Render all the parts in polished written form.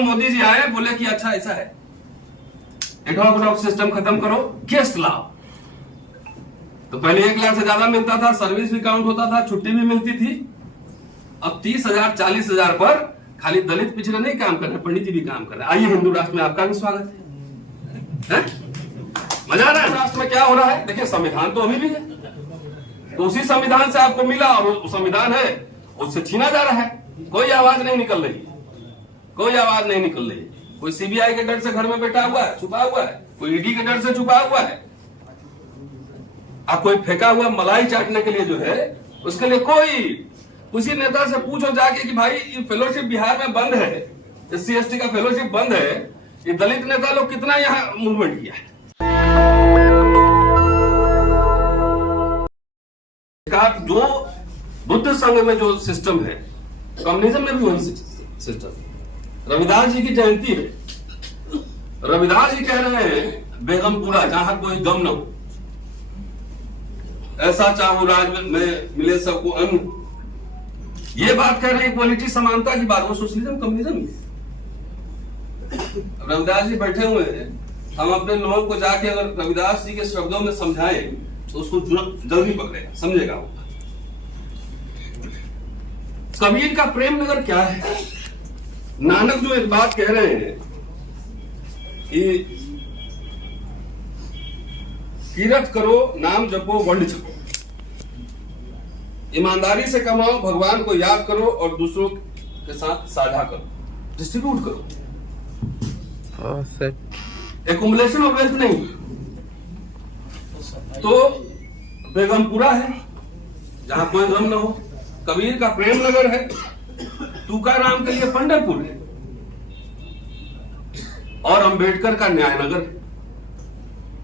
परसों मोदी जी आए, बोले कि अच्छा ऐसा है, एडहॉक ड्रॉप सिस्टम खत्म करो, गेस्ट लाओ। तो पहले 1 लाख से ज्यादा मिलता था, सर्विस भी काउंट होता था, छुट्टी भी मिलती थी। अब 30,000 40,000 पर खाली दलित पिछड़े नहीं काम कर रहे, पंडित जी भी काम कर रहे हैं। आइए हिंदू राष्ट्र में आपका भी स्वागत है। मजा आ रहा है। राष्ट्र में क्या हो रहा है देखिए, संविधान तो अभी भी है, तो उसी संविधान से आपको मिला और संविधान है उससे छीना जा रहा है। कोई आवाज नहीं निकल रही, कोई आवाज नहीं निकल रही। कोई सीबीआई के डर से घर में बैठा हुआ है, छुपा हुआ है, कोई ईडी के डर से छुपा हुआ है, कोई फेंका हुआ मलाई चाटने के लिए जो है उसके लिए कोई। उसी नेता से पूछो जाके कि भाई ये फेलोशिप बिहार में बंद है, SC/ST का फेलोशिप बंद है, ये दलित नेता लोग कितना यहाँ मूवमेंट किया है। जो बुद्ध संघ में जो सिस्टम है, कम्युनिज्म में भी वही सिस्टम। रविदास जी की जयंती है, रविदास जी कह रहे हैं बेगमपुरा जहां कोई गम न हो, ऐसा चाहूं राज में मिले सबको अन्न। ये बात कह रहे हैं इक्वालिटी, समानता की बात, वो सोशलिज्म कम्युनिज्म है। रविदास जी बैठे हुए हैं, हम अपने लोगों को जाके अगर रविदास जी के शब्दों में समझाएं तो उसको जल्दी पकड़ेगा, समझेगा वो। कबीर का प्रेम नगर क्या है? नानक जो एक बात कह रहे हैं कि कीरत करो, नाम जपो, वंड छपो, ईमानदारी से कमाओ, भगवान को याद करो और दूसरों के साथ साझा करो, डिस्ट्रीब्यूट करो। एक्युमुलेशन ऑफ वेल्थ नहीं। तो बेगमपुरा है जहां कोई गम न हो, कबीर का प्रेम नगर है, तुकाराम के लिए पंढरपुर है, और अंबेडकर का न्याय नगर है।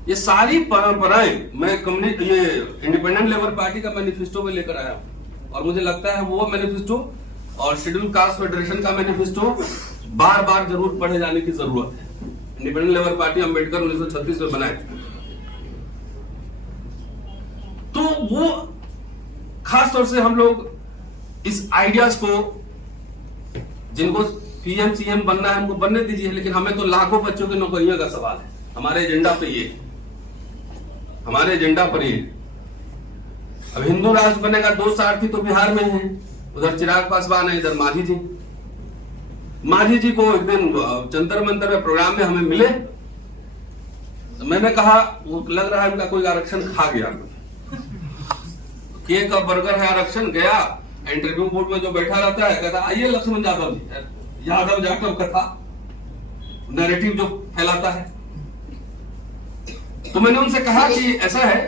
ये सारी परंपराएं मैं ये इंडिपेंडेंट लेबर पार्टी का मैनिफेस्टो में लेकर आया हूं, और मुझे लगता है वो मैनिफेस्टो और शेड्यूल कास्ट फेडरेशन का मैनिफेस्टो बार बार जरूर पढ़े जाने की जरूरत है। इंडिपेंडेंट लेबर पार्टी अंबेडकर 1936 में बनाए थे, तो वो खास तौर से हम लोग इस आइडियाज को, जिनको PM CM बनना है हमको बनने दीजिए, लेकिन हमें तो लाखों बच्चों की नौकरियों का सवाल है। हमारे एजेंडा पे ये, हमारे एजेंडा पर ये। अब हिंदू राष्ट्र बनेगा, 2 सारथी तो बिहार में हैं, उधर चिराग पासवान है, इधर मांझी जी। मांझी जी को एक दिन जंतर मंतर में प्रोग्राम में हमें मिले, तो मैंने कहा वो लग रहा है उनका कोई आरक्षण खा गया। केक का बर्गर है आरक्षण, गया इंटरव्यू बोर्ड में जो बैठा रहता है कहता आइए लक्ष्मण यादव जी, यादव जाटव कथा नैरेटिव जो फैलाता है। तो मैंने उनसे कहा कि ऐसा है,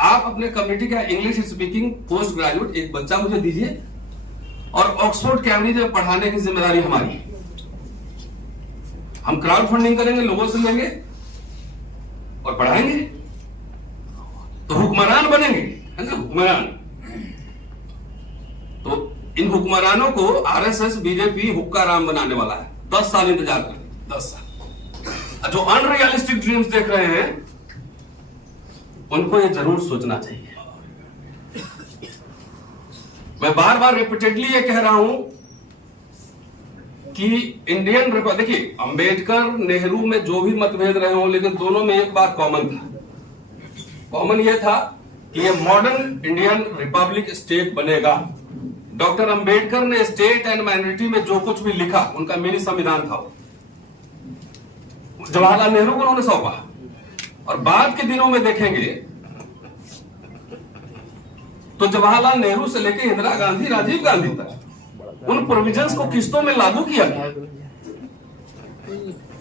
आप अपने कम्युनिटी का इंग्लिश स्पीकिंग पोस्ट ग्रेजुएट एक बच्चा मुझे दीजिए, और ऑक्सफोर्ड कैम्ब्रिज में पढ़ाने की जिम्मेदारी हमारी है। हम क्राउड फंडिंग करेंगे, लोगों से लेंगे और पढ़ाएंगे, तो हुक्मरान बनेंगे, है ना, हुक्मरान। तो इन हुक्मरानों को RSS BJP हुक्काराम बनाने वाला है। 10 साल इंतजार करें, 10 साल। जो अनरियलिस्टिक ड्रीम्स देख रहे हैं उनको ये जरूर सोचना चाहिए। मैं बार बार रिपीटेडली ये कह रहा हूं कि इंडियन रिपब्लिक, देखिए अंबेडकर नेहरू में जो भी मतभेद रहे हों, लेकिन दोनों में एक बात कॉमन था। कॉमन ये था कि ये मॉडर्न इंडियन रिपब्लिक स्टेट बनेगा। डॉक्टर अंबेडकर ने स्टेट एंड माइनॉरिटी में जो कुछ भी लिखा, उनका मिनी संविधान था, जवाहरलाल नेहरू को उन्होंने सौंपा। और बाद के दिनों में देखेंगे तो जवाहरलाल नेहरू से लेकर इंदिरा गांधी, राजीव गांधी तक उन प्रोविजंस को किस्तों में लागू किया गया,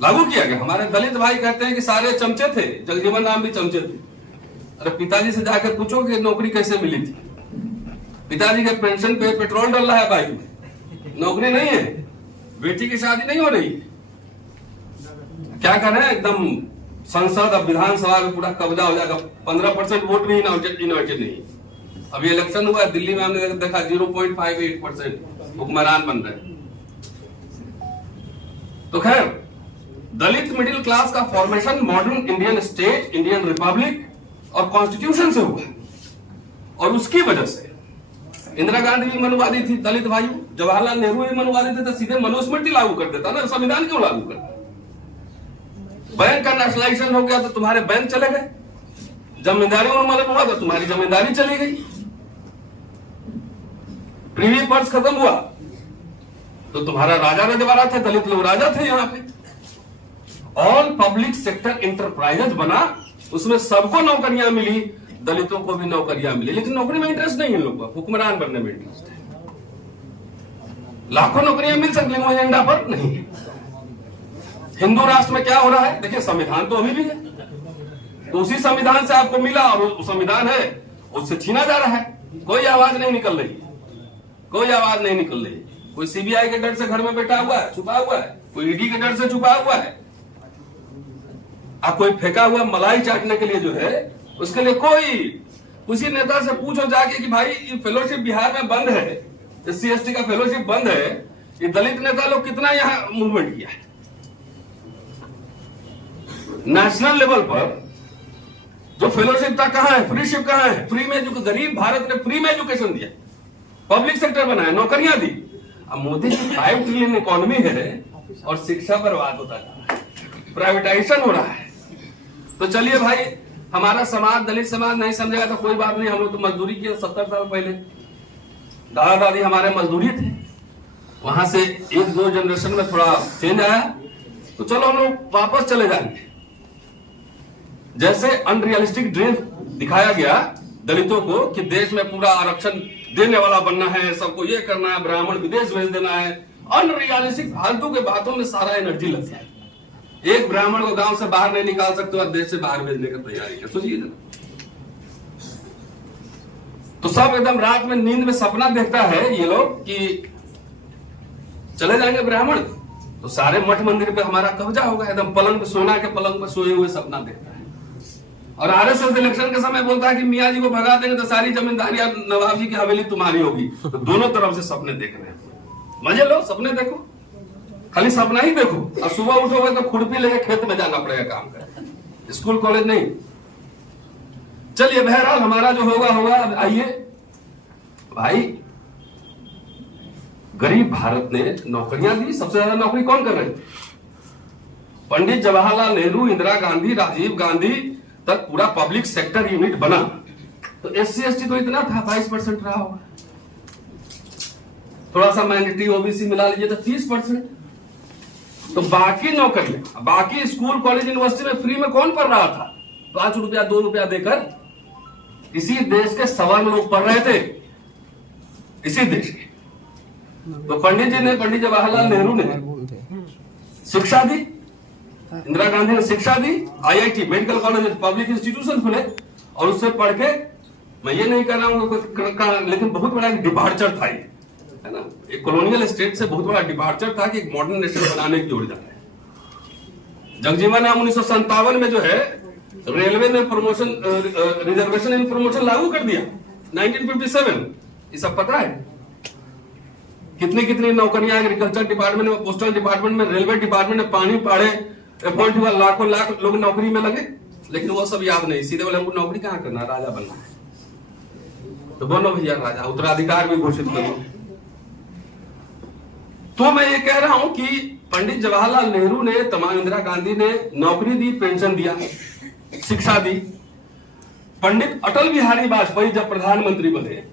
लागू किया गया। हमारे दलित भाई कहते हैं कि सारे चमचे थे, जगजीवन राम भी चमचे थे। अरे पिताजी से जाकर पूछो कि नौकरी कैसे मिली थी। पिताजी के पेंशन पे पेट्रोल डल रहा है बाइक में, नौकरी नहीं है, बेटी की शादी नहीं हो रही है। क्या करें, एकदम संसद अब विधानसभा में पूरा कब्जा हो जाएगा। 15% वोट भी इन्वर्टेड नहीं। अभी इलेक्शन हुआ दिल्ली में, हमने देखा 0.58% हुक्मरान बन रहे। तो खैर, दलित मिडिल क्लास का formation modern Indian state, Indian Republic और कॉन्स्टिट्यूशन से हुआ, और उसकी वजह से इंदिरा गांधी भी मनुवादी थी, दलित भाइयों, जवाहरलाल नेहरू भी मनुवादी थे, तो सीधे मनुस्मृति लागू कर देता ना, संविधान क्यों लागू करता? बैंक का नेशनलाइजेशन हो गया तो तुम्हारे बैंक चले गए, जमींदारी उन्मूलन हुआ तो तुम्हारी जमींदारी चली गई, प्रीवी पर्स खत्म हुआ तो तुम्हारा राजा रजवाड़ा थे, दलित लोग राजा थे यहां पे। ऑल पब्लिक सेक्टर इंटरप्राइजेज बना, उसमें सबको नौकरियां मिली, दलितों को भी नौकरियां मिली, लेकिन नौकरी में इंटरेस्ट नहीं है लोगों को, हुक्मरान बनने में इंटरेस्ट है। लाखों नौकरियां मिल सकती हैं, एजेंडा पर नहीं। हिंदू राष्ट्र में क्या हो रहा है? देखिए, संविधान तो अभी भी है, तो उसी संविधान से आपको मिला और वो संविधान है उससे छीना जा रहा है। कोई आवाज नहीं निकल रही, कोई आवाज नहीं निकल रही। कोई सीबीआई के डर से घर में बैठा हुआ है, छुपा हुआ है, कोई ईडी के डर से छुपा हुआ है, कोई फेंका हुआ मलाई चाटने के लिए जो है, उसके लिए कोई किसी नेता से पूछो जाके कि भाई ये फेलोशिप बिहार में बंद है, SC/ST का फेलोशिप बंद है, ये दलित नेता लोग कितना यहाँ मूवमेंट किया है। नेशनल लेवल पर जो फेलोशिप था कहां है, फ्रीशिप कहां है? फ्री में, जो गरीब भारत ने फ्री में एजुकेशन दिया, पब्लिक सेक्टर बनाया, नौकरियां दी। अब मोदी की 5 ट्रिलियन इकोनॉमी है और शिक्षा बर्बाद होता जा रहा है, प्राइवेटाइजेशन हो रहा है। तो चलिए भाई, हमारा समाज, दलित समाज नहीं समझेगा तो कोई बात नहीं, हम लोग तो मजदूरी किए 70 साल पहले, दादा दादी हमारे मजदूरी थे, वहां से 1-2 जनरेशन में थोड़ा चेंज आया, तो चलो हम लोग वापस चले जाएंगे। जैसे अनरियलिस्टिक ड्रीम दिखाया गया दलितों को कि देश में पूरा आरक्षण देने वाला बनना है, सबको ये करना है, ब्राह्मण विदेश भेज देना है, अनरियलिस्टिक फालतू के बातों में सारा एनर्जी लगता है। एक ब्राह्मण को गांव से बाहर नहीं निकाल सकते और देश से बाहर भेजने की तैयारी है, सोचिए ना। तो सब एकदम रात में नींद में सपना देखता है ये लोग कि चले जाएंगे ब्राह्मण तो सारे मठ मंदिर पे हमारा कब्जा होगा, एकदम पलंग पे, सोना के पलंग पे सोए हुए सपना देखता है। और RSS इलेक्शन के समय बोलता है कि मियाँ जी को भगा देंगे तो सारी जमींदारी अब नवाब जी की हवेली तुम्हारी होगी। तो दोनों तरफ से सपने देख रहे हैं, मजे लो, सपने देखो, खाली सपना ही देखो, और सुबह उठोगे तो खुरपी लेके खेत में जाना पड़ेगा काम कर, स्कूल कॉलेज नहीं। चलिए, बहरहाल हमारा जो होगा होगा। अब आइए भाई, गरीब भारत ने नौकरियां दी, सबसे ज्यादा नौकरी कौन कर रहे थे? पंडित जवाहरलाल नेहरू, इंदिरा गांधी, राजीव गांधी तक पूरा पब्लिक सेक्टर यूनिट बना। तो SC/ST तो इतना था, 22% रहा होगा, थोड़ा सा माइनॉरिटी OBC मिला लीजिए तो 30%। तो बाकी नौकरियां, बाकी स्कूल कॉलेज यूनिवर्सिटी में फ्री में कौन पढ़ रहा था? 5 रुपया 2 रुपया देकर इसी देश के सवर्ण लोग पढ़ रहे थे, इसी देश के। तो पंडित जवाहरलाल नेहरू ने शिक्षा दी, इंदिरा गांधी ने शिक्षा दी, IIT medical college public institution खुले, और उससे पढ़ के, मैं ये नहीं कर रहा हूं, लेकिन बहुत बड़ा डिपार्चर था ये, है ना, एक कॉलोनियल स्टेट से बहुत बड़ा डिपार्चर था कि एक मॉडर्न नेशन बनाने की ओर जा रहे हैं। जगजीवन राम 1957 में जो है रेलवे ने प्रमोशन, रिजर्वेशन इन प्रमोशन लागू कर दिया, 1957, ये सब पता है। कितनी नौकरियां एग्रीकल्चर डिपार्टमेंट में, पोस्टल डिपार्टमेंट में, रेलवे डिपार्टमेंट में, पानी पाड़े अपॉइंट हुआ, लाखों लाख लोग नौकरी में लगे, लेकिन वो सब याद नहीं, सीधे बोले हमको नौकरी कहां करना, राजा बनना है। तो बनो भैया राजा, उत्तराधिकार भी घोषित करो। तो मैं ये कह रहा हूं कि पंडित जवाहरलाल नेहरू ने, तमाम इंदिरा गांधी ने नौकरी दी, पेंशन दिया, शिक्षा दी। पंडित अटल बिहारी वाजपेयी जब प्रधानमंत्री बने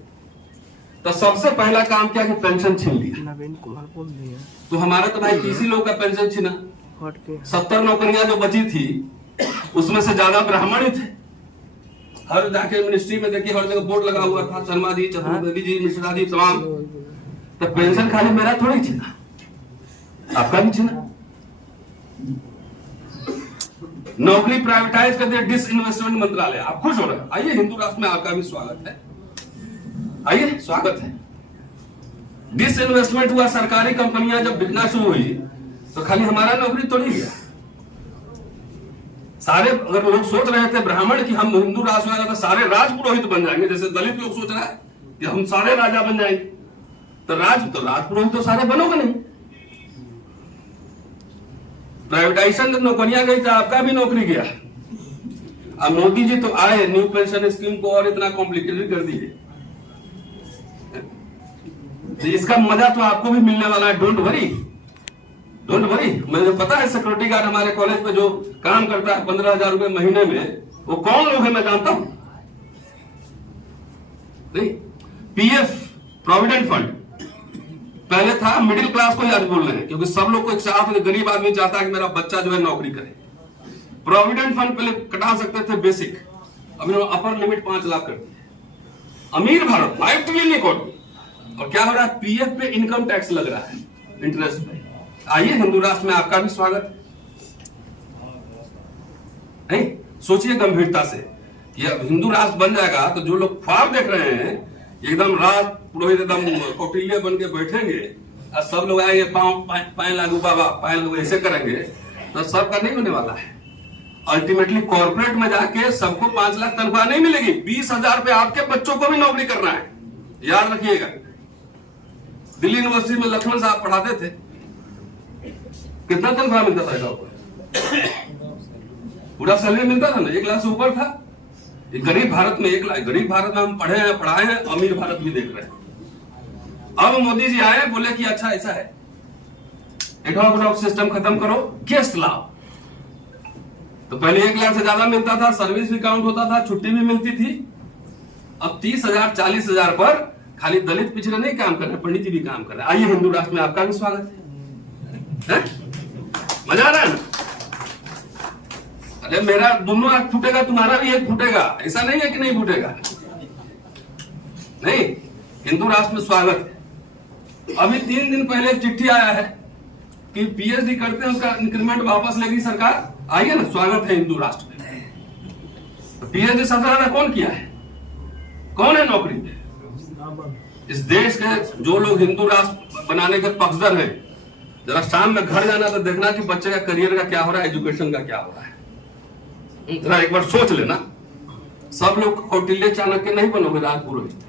तो सबसे पहला काम क्या कि पेंशन छीन लिया। तो हमारा तो भाई 30 लोग का पेंशन छीना, 70 नौकरियां जो बची थी उसमें से ज्यादा ब्राह्मण ही थे। हर जाके मिनिस्ट्री में देखिए, हर जगह बोर्ड लगा हुआ था, शर्मा जी, चतुर्वेदी जी, मिश्रा जी, तमाम। तो पेंशन खाली मेरा थोड़ी छीना, आपका भी छीना। नौकरी प्राइवेटाइज कर दिया, डिसइन्वेस्टमेंट मंत्रालय। आप खुश हो रहे हैं? आइए, हिंदू राष्ट्र में आपका भी स्वागत है, आइए, स्वागत है। डिसइन्वेस्टमेंट हुआ, सरकारी कंपनियां जब बिकना शुरू हुई तो खाली हमारा नौकरी तो नहीं गया। सारे, अगर लोग सोच रहे थे ब्राह्मण कि हम हिंदू राष्ट्र में तो सारे राज पुरोहित बन जाएंगे, जैसे दलित लोग सोच रहे हैं कि हम सारे राजा बन जाएंगे, तो राज पुरोहित तो सारे बनोगे नहीं। प्राइवेटाइजेशन जब नौकरियां गई तो आपका भी नौकरी गया। अब मोदी जी तो आए, न्यू पेंशन स्कीम को और इतना कॉम्प्लिकेटेड कर दिए। तो इसका मजा तो आपको भी मिलने वाला है। Don't worry, don't worry. मुझे पता है सिक्योरिटी गार्ड हमारे कॉलेज पे जो काम करता है 15,000 रुपए महीने में, वो कौन लोग है मैं जानता हूं। नहीं, पीएफ प्रोविडेंट फंड पहले था, मिडिल क्लास को आज बोल रहे हैं, क्योंकि सब लोग को एक साथ, गरीब आदमी चाहता है कि मेरा बच्चा जो है नौकरी करे। प्रोविडेंट फंड पहले कटा सकते थे बेसिक, अब इन्होंने अपर लिमिट 5 लाख कर दी। अमीर भारत 5 ट्रिलियन इकोनॉमी, और क्या हो रहा है, पीएफ पे इनकम टैक्स लग रहा है, इंटरेस्ट पे। आइए, हिंदू राष्ट्र में आपका भी स्वागत है। सोचिए गंभीरता से, ये हिंदू राष्ट्र बन जाएगा तो जो लोग ख्वाब देख रहे हैं एकदम राज पुरोहित एकदम कौटिल्य बन के बैठेंगे और सब लोग आएंगे पाए लागू बाबा पाए लागू ऐसे करेंगे, तो सबका नहीं होने वाला है। अल्टीमेटली कॉर्पोरेट में जाके सबको 5 लाख तनख्वाह नहीं मिलेगी, 20,000 रुपए आपके बच्चों को भी नौकरी करना है, याद रखिएगा। दिल्ली यूनिवर्सिटी में लक्ष्मण साहब पढ़ाते थे, कितना तनख्वाह मिलता था? पूरा सैलरी मिलता था ना, 1 लाख से ऊपर था। गरीब भारत में 1 लाख, गरीब भारत में हम पढ़े हैं, पढ़ाए हैं, अमीर भारत भी देख रहे हैं। अब मोदी जी आए, बोले कि अच्छा ऐसा है, एडहॉक सिस्टम खत्म करो, गेस्ट लाओ। तो पहले 1 लाख से ज्यादा मिलता था, सर्विस भी काउंट होता था, छुट्टी भी मिलती थी। अब 30,000 40,000 पर खाली दलित पिछड़े नहीं काम कर रहे, पंडित जी भी काम कर रहे हैं। आइए, हिंदू राष्ट्र में आपका भी स्वागत है। मजा आ रहा है ना? अरे मेरा दोनों आंख फूटेगा, तुम्हारा भी एक फूटेगा, ऐसा नहीं है कि नहीं फूटेगा। नहीं, हिंदू राष्ट्र में स्वागत है। अभी 3 दिन पहले एक चिट्ठी आया है कि पीएचडी करते हैं उसका इंक्रीमेंट वापस लेगी सरकार। आइए ना, स्वागत है हिंदू राष्ट्र में। पीएचडी सबसे ज्यादा कौन किया है, कौन है नौकरी पे? इस देश के जो लोग हिंदू राष्ट्र बनाने के पक्षधर हैं, जरा शाम में घर जाना तो देखना कि बच्चे का करियर का क्या हो रहा है, एजुकेशन का क्या हो रहा है। जरा एक बार सोच लेना। सब लोग कौटिल्य चाणक्य नहीं बनोगे, राजपुरोहित।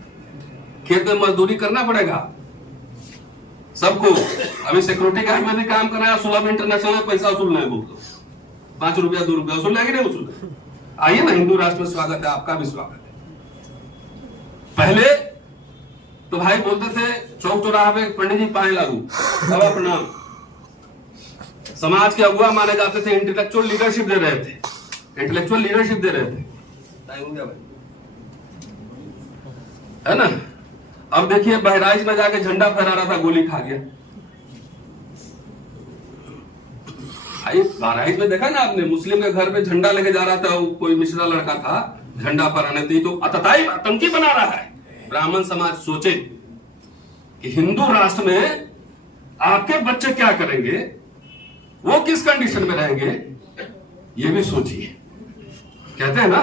खेत में मजदूरी करना पड़ेगा सबको। अभी सिक्योरिटी गार्ड में भी काम कराया, सुलभ इंटरनेशनल में पैसा वसूलना है, बोल 5 रुपया 2 रुपया वसूल लेंगे, नहीं वसूल। आइए ना, हिंदू राष्ट्र में स्वागत है, आपका भी स्वागत है। पहले तो भाई बोलते थे चौक चौराहे पे पंडित जी पाए लागू, बाबा प्रणाम। समाज के अगुआ माने जाते थे, इंटेलेक्चुअल लीडरशिप दे रहे थे, इंटेलेक्चुअल लीडरशिप दे रहे थे, है ना। अब देखिए, बहराइच में जाके झंडा फहरा रहा था, गोली खा गया। बहराइच में देखा ना आपने, मुस्लिम के घर पे झंडा लेके जा रहा था, कोई मिश्रा लड़का था, झंडा फहराने। तो अतताई आतंकी बना रहा है। ब्राह्मण समाज सोचे कि हिंदू राष्ट्र में आपके बच्चे क्या करेंगे, वो किस कंडीशन में रहेंगे, ये भी सोचिए। कहते हैं ना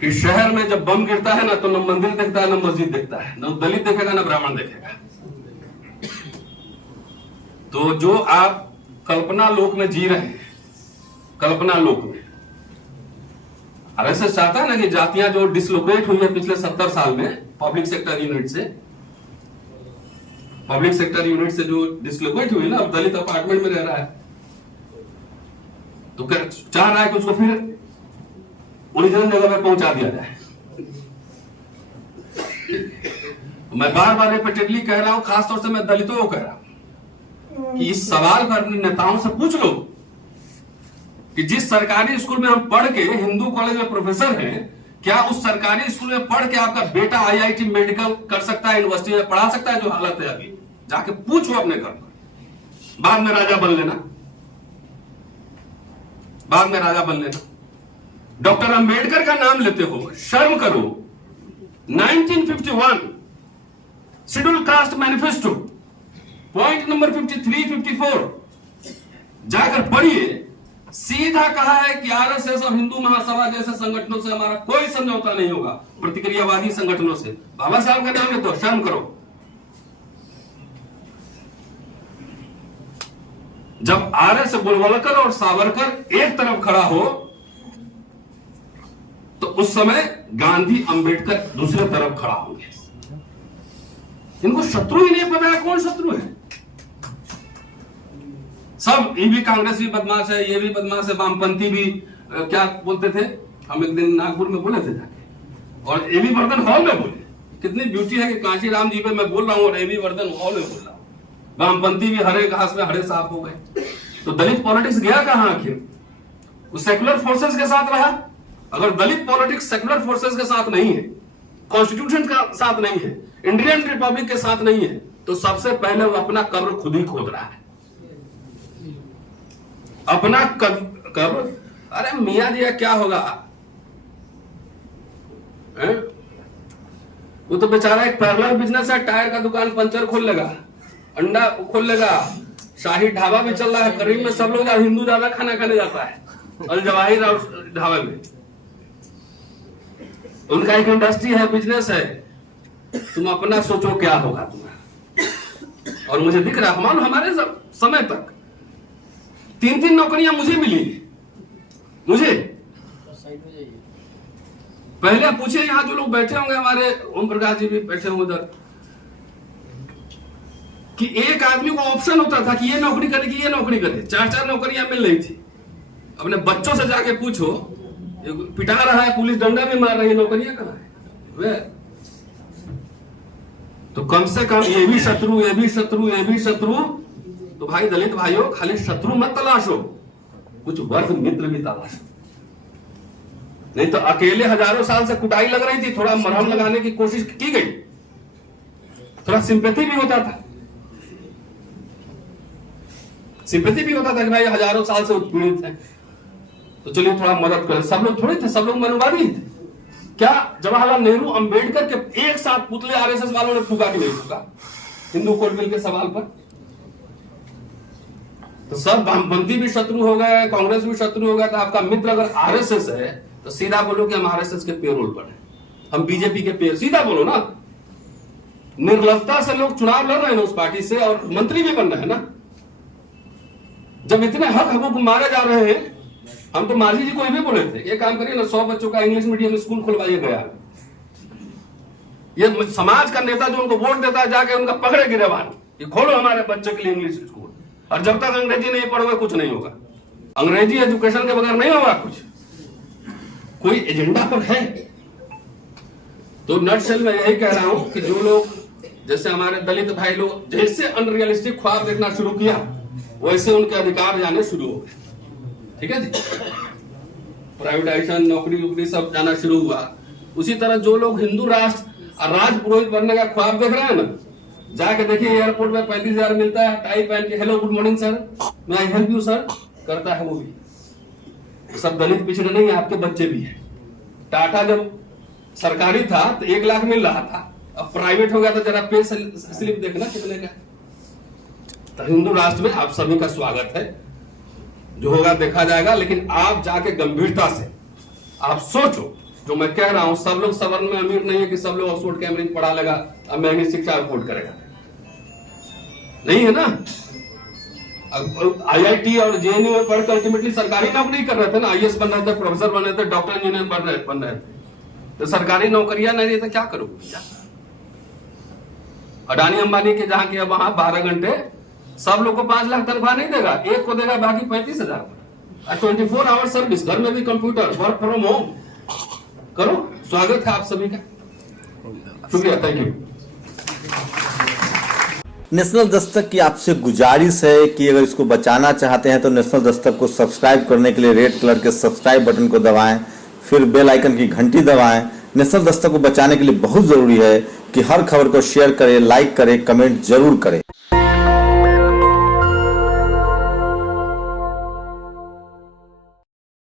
कि शहर में जब बम गिरता है ना, तो न मंदिर देखता है, न मस्जिद देखता है, न दलित देखेगा, न ब्राह्मण देखेगा। तो जो आप कल्पना लोक में जी रहे हैं, कल्पना लोक में आरएसएस चाहता है ना कि जातियां जो डिसलोकेट हुई है पिछले 70 साल में पब्लिक सेक्टर यूनिट से, पब्लिक सेक्टर यूनिट से जो डिसलोकेट हुई ना, अब दलित अपार्टमेंट में रह रहा है, तो चाह रहा है कि उसको फिर ओरिजिनल जगह पर पहुंचा दिया जाए। मैं बार बार रिपीटेडली कह रहा हूं, खासतौर से मैं दलितों को कह रहा हूं कि इस सवाल पर अपने नेताओं से पूछ लो कि जिस सरकारी स्कूल में हम पढ़ के हिंदू कॉलेज में प्रोफेसर हैं, क्या उस सरकारी स्कूल में पढ़ के आपका बेटा आईआईटी मेडिकल कर सकता है, यूनिवर्सिटी में पढ़ा सकता है? जो हालत है अभी, जाके पूछो अपने घर पर। बाद में राजा बन लेना, बाद में राजा बन लेना। डॉक्टर अंबेडकर का नाम लेते हो, शर्म करो। 1951 schedule caste manifesto point number 53 54 जाकर पढ़िए। सीधा कहा है कि आरएसएस और हिंदू महासभा जैसे संगठनों से हमारा कोई समझौता नहीं होगा, प्रतिक्रियावादी संगठनों से। बाबा साहब का नाम लेते हो, शर्म करो। जब आरएस गोलवलकर और सावरकर एक तरफ खड़ा हो, तो उस समय गांधी अंबेडकर दूसरे तरफ खड़ा होंगे। इनको शत्रु ही नहीं पता है कौन शत्रु है। सब ये भी कांग्रेस भी बदमाश है, ये भी बदमाश है, वामपंथी भी क्या बोलते थे, हम एक दिन नागपुर में बोले थे जाके, और ये भी बर्दन हॉल में बोले कितनी ब्यूटी है कि कांची राम जी पे मैं बोल रहा हूँ और एबी वर्धन माहौल में बोल रहा हूँ। वामपंथी भी हरे घास में हरे साफ हो गए। तो दलित पॉलिटिक्स गया कहां आखिर? वो सेकुलर फोर्सेस के साथ रहा। अगर दलित पॉलिटिक्स सेकुलर फोर्सेस के साथ नहीं है, कॉन्स्टिट्यूशन का साथ नहीं है, इंडियन रिपब्लिक के साथ नहीं है, तो सबसे पहले वो अपना कब्र खुद ही खोद रहा है। अपना कब्र। अरे मियां जी क्या होगा? वो तो बेचारा एक पैरेलल बिजनेस है, टायर का दुकान, पंचर खोल लेगा, अंडा खोल लेगा, शाही ढाबा भी चल रहा है। करीब में सब लोग हिंदू ज्यादा खाना खाने जाता है, अल जवाहिर और ढाबे में। उनका एक इंडस्ट्री है, बिजनेस है। तुम अपना सोचो क्या होगा तुम्हारा। और मुझे दिख रहा है हमारे समय तक 3-3 नौकरियां मुझे मिली। मुझे पहले पूछे, यहाँ जो लोग बैठे होंगे, हमारे ओम प्रकाश जी भी बैठे होंगे उधर, कि एक आदमी को ऑप्शन होता था कि ये नौकरी करे कि ये नौकरी करे। 4-4 नौकरियां मिल रही थी। अपने बच्चों से जाके पूछो, पिटा रहा है, पुलिस डंडा भी मार रही है, नौकरियां कहां है वे? तो कम से कम ये भी शत्रु, ये भी शत्रु, ये भी शत्रु। तो भाई दलित भाइयों, खाली शत्रु मत तलाशो, कुछ वर्ग मित्र भी तलाशो। नहीं तो अकेले हजारों साल से कुटाई लग रही थी, थोड़ा मरहम लगाने की कोशिश की गई, थोड़ा सिंपैथी भी होता था। सिंपैथी भी होता था कि भाई हजारों साल से उत्पीड़ित है, तो चलिए थोड़ा मदद करें। सब लोग थोड़े थे, सब लोग मनुवादी थे। क्या जवाहरलाल नेहरू, अंबेडकर के एक साथ पुतले आरएसएस वालों ने फूका कि नहीं फूका हिंदू कोड बिल के सवाल पर? तो सब वामपंथी भी शत्रु हो गए, कांग्रेस भी शत्रु हो गया। तो आपका मित्र अगर आरएसएस है तो सीधा बोलो कि हम आरएसएस के पेरोल पर हैं, हम बीजेपी के पेरोल, सीधा बोलो ना। निर्लजता से लोग चुनाव लड़ रहे हैं उस पार्टी से, और मंत्री भी बन रहे हैं ना। जब इतने हक हकूक मारे जा रहे हैं, हम तो मांझी जी को भी बोले थे, ये काम करिए ना, 100 बच्चों का इंग्लिश मीडियम स्कूल खुलवाइए गया। ये समाज का नेता जो उनको वोट देता है, जाके उनका पकड़े गिरेबान, ये खोलो हमारे बच्चों के लिए इंग्लिश स्कूल। और जब तक अंग्रेजी नहीं पढ़ोगे कुछ नहीं होगा। अंग्रेजी एजुकेशन के बगैर नहीं होगा कुछ। कोई एजेंडा पर है। तो नटशेल में यही कह रहा हूं कि जो लोग, जैसे हमारे दलित भाई लोग जैसे अनरियलिस्टिक ख्वाब देखना शुरू किया, वैसे उनके अधिकार जाने शुरू हो गए। ठीक है जी, प्राइवेटाइजेशन, नौकरी सब जाना शुरू हुआ। उसी तरह जो लोग हिंदू राष्ट्र और राज पुरोहित बनने का ख्वाब देख रहे हैं ना, जाके देखिए एयरपोर्ट में 35,000 मिलता है, टाई पहन के, हेलो गुड मॉर्निंग सर, मैं आई हेल्प यू सर, करता है वो भी। सब दलित पिछड़े नहीं है, आपके बच्चे भी हैं। टाटा जब सरकारी था तो 1 लाख मिल रहा था, अब प्राइवेट हो गया तो जरा पे स्लिप देखना कितने का। तो हिंदू राष्ट्र में आप सभी का स्वागत है, जो होगा देखा जाएगा। लेकिन आप जाके गंभीरता से आप सोचो, जो मैं कह रहा हूं, सब लोग सवर्ण में अमीर नहीं है कि सब लोग ऑक्सफोर्ड कैम्ब्रिज पढ़ा लेगा अब महंगी शिक्षा अफोर्ड करेगा, नहीं है ना। आईआईटी और जेएनयू में पढ़कर अल्टीमेटली सरकारी नौकरी कर रहे थे ना, आईएएस बन रहे थे, प्रोफेसर बन रहे थे, डॉक्टर इंजीनियर बन रहे थे। तो सरकारी नौकरियां नहीं रही तो क्या करोगे? अडानी अंबानी के जहां के वहां 12 घंटे, सब लोग को 5 लाख तनख्वाह नहीं देगा, एक को देगा, बाकी 35,000। 24 आवर सर्विस, घर में भी कंप्यूटर, वर्क फ्रॉम होम करो। स्वागत है आप सभी का, शुक्रिया, थैंक यू। नेशनल दस्तक की आपसे गुजारिश है कि अगर इसको बचाना चाहते हैं तो नेशनल दस्तक को सब्सक्राइब करने के लिए रेड कलर के सब्सक्राइब बटन को दबाएं, फिर बेल आइकन की घंटी दबाएं। नेशनल दस्तक को बचाने के लिए बहुत जरूरी है कि हर खबर को शेयर करें, लाइक करें, कमेंट जरूर करें।